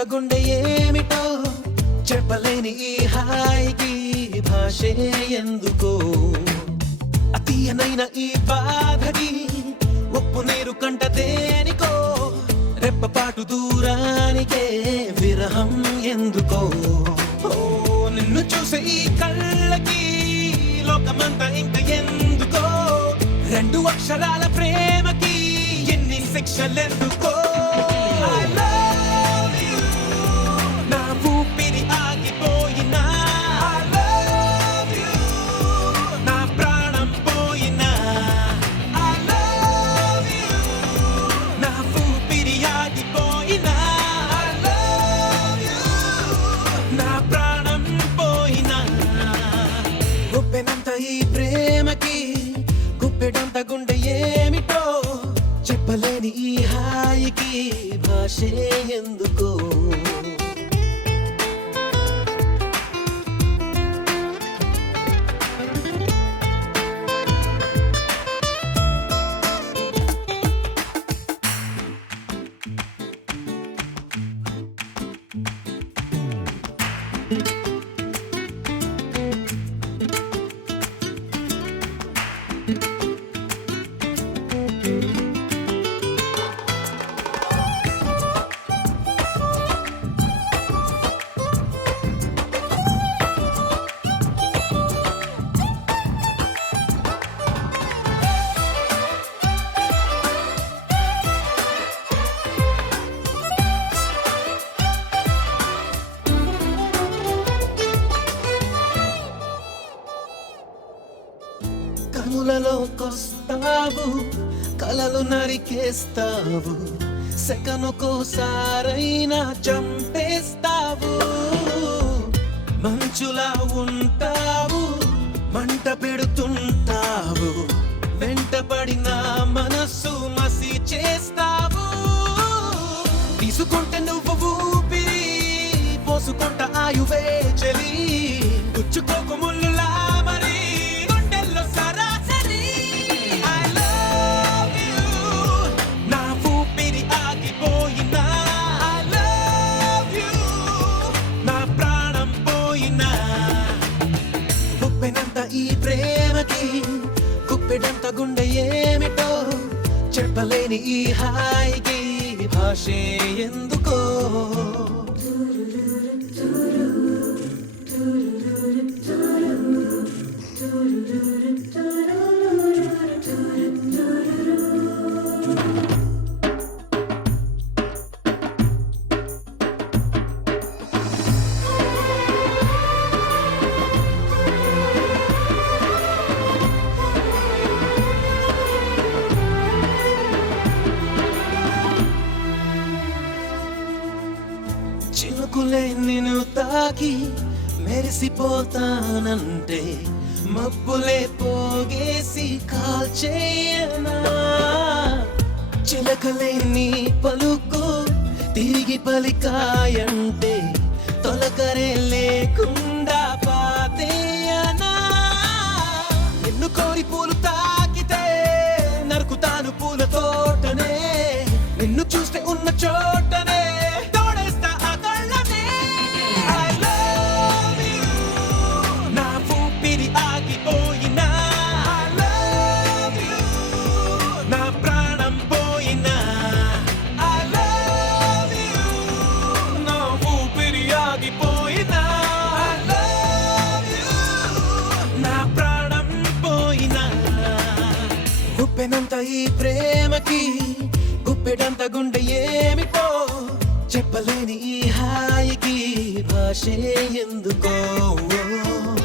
గుండె ఏమిటో చెప్పలేని ఈ హాయికి భాషే ఎందుకో అతీయనైన ఈ బాధకి ఉప్పు నీరు కంట దేనికో రెప్పపాటు దూరానికే విరహం ఎందుకో ఓ నిన్ను చూసే ఈ కళ్ళకి లోకమంతా ఇంక ఎందుకో రెండు అక్షరాల ప్రేమకి ఎన్ని శిక్షలెందుకో I love you నా ఊపిరి ఆగిపోయినా I love you నా ప్రాణం పోయినా I love you నా ఊపిరి ఆగిపోయినా I love you నా ప్రాణం పోయినా గుప్పెనంత ఈ ప్రేమకి గుప్పెడంత గుండె ఏమిటో చెప్పలేని ఈ హాయికి భాషే ఎందుకో కనులలోకొస్తావు కలలు నరికేస్తావు సెకనుకోసారైనా చంపేస్తావు మంచులా ఉంటావు మంట పెడుతుంటావు వెంటపడిన మనస్సు మసి చేస్తావు తీసుకుంటే నువ్వు ఊపిరి పోసుకుంట ఆయువే చలి గుచ్చుకోకు ముళ్ళులా మరి గుండెల్లో సరాసరి I love you నా ఊపిరి ఆగిపోయినా I love you నా ప్రాణం పోయినా గుప్పెనంత ఈ ప్రేమకి గుప్పెడంత గుండె ఏమిటో చెప్పలేని ఈ హాయికి భాషే ఎందుకో చినుకులే నిన్ను తాకి మెరిసిపోతానంటే మబ్బులే పోగేసి కాల్చేయనా చిలకలే నీ పలుకు తిరిగి పలికాయంటే తొలకరే లేకుండా పాతేయనా నిన్ను కోరి పూలు తాకితే నరుకుతాను పూల తోటనే నిన్ను చూస్తే ఉన్న చోటనే గుప్పెనంత ఈ ప్రేమకి గుప్పెడంత గుండె ఏమిటో చెప్పలేని ఈ హాయికి భాషే ఎందుకో